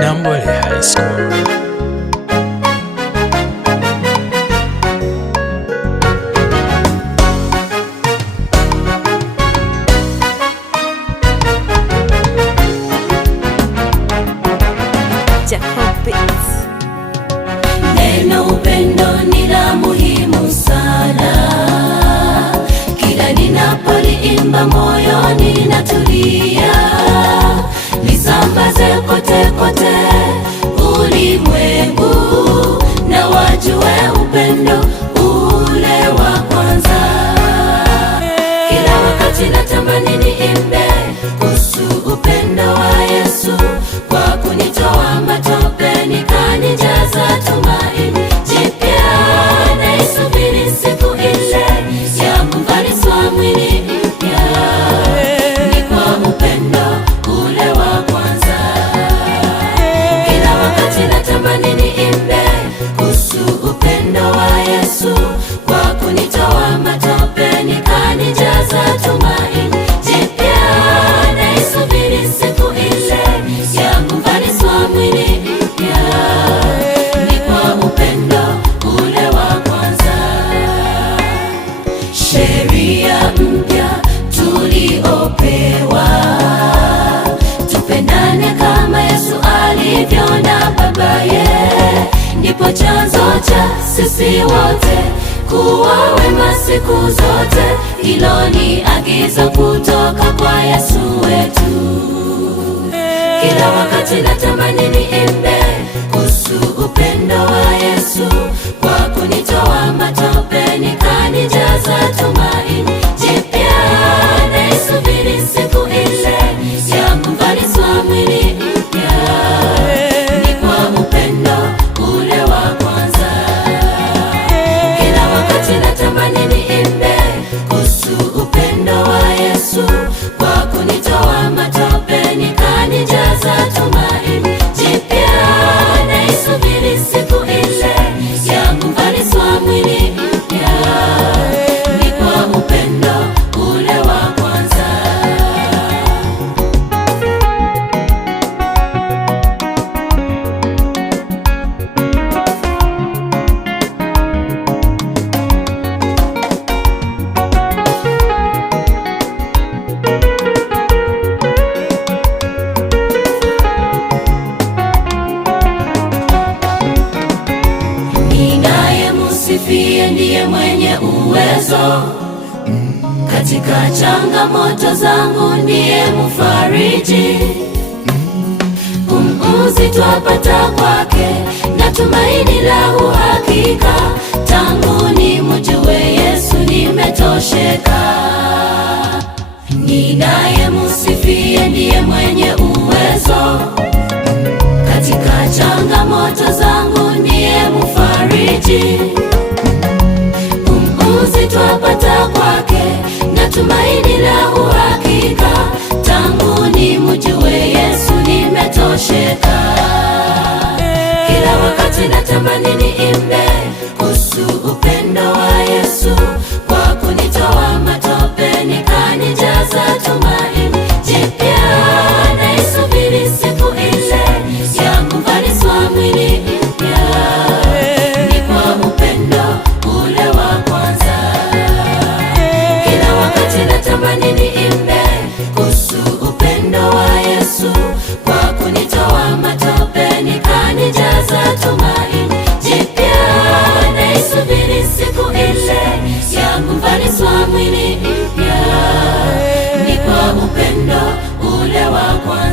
Nambole High School. Neno upendo ni la muhimu sana, kila ninapoliimba moyoni natulia, lisambaze kote kote ulimwengu, na wajue upendo ule wa kwanza. Kila wakati natamani niimbe kuhusu upendo wa Yesu, kwa kunitoa matopeni kanijaza tumaini jipya. Naisubiri siku ile ya kuvaliswa mwili mpya, ni kwa upendo ule wa kwanza. Kila wakati natamani niimbe kuhusu upendo wa Yesu, kwa kunitoa matopeni kanijaza tumaini jipya. Naisubiri siku ile ya kuvaliswa mwili mpya, ni kwa upendo ule wa kwanza. Sheria mpya tuliopewa, tupendane kama Yesu alivyo na Babaye, ndipo chanzo cha sisi wote kuwa wema siku zote. Hilo ni agizo kutoka kwa Yesu wetu. Kila wakati natamani niimbe kuhusu upendo wa Yesu, kwa kunitoa matopeni kanijaza tumaini jipya. Naisubiri siku ile ya kuvaliswa mwili mpya, ni kwa upendo ule wa kwanza. Kila wakati natamani niimbe kuhusu upendo wa Yesu, kwa kunitoa matopeni kanijaza tumaini jipya. Naisubiri siku ile ya kuvaliswa mwili mpya, ni kwa upendo ule wa kwanza. Ninayemsifia ndiye mwenye uwezo, katika changamoto zangu ndiye mfariji. Pumzi twapata kwake na tumaini la uhakika, tangu nimjue Yesu nimetosheka. Ninayemsifia ndiye mwenye uwezo, katika changamoto zangu ndiye mfariji. Pumzi twapata kwake na tumaini la uhakika, tangu nimjue Yesu nimetosheka. Kila wakati natamani niimbe kuhusu upendo wa Yesu, kwa kunitoa matopeni kanijaza tumaini jipya. Naisubiri siku ile ya kuvaliswa mwili mpya, ni kwa upendo ule wa kwanza. Kila wakati natamani niimbe kuhusu upendo wa Yesu, kwa kunitoa matopeni kanijaza tumaini jipya. Naisubiri siku ile ya kuvaliswa mwili mpya, ni kwa upendo ule wa kwanza.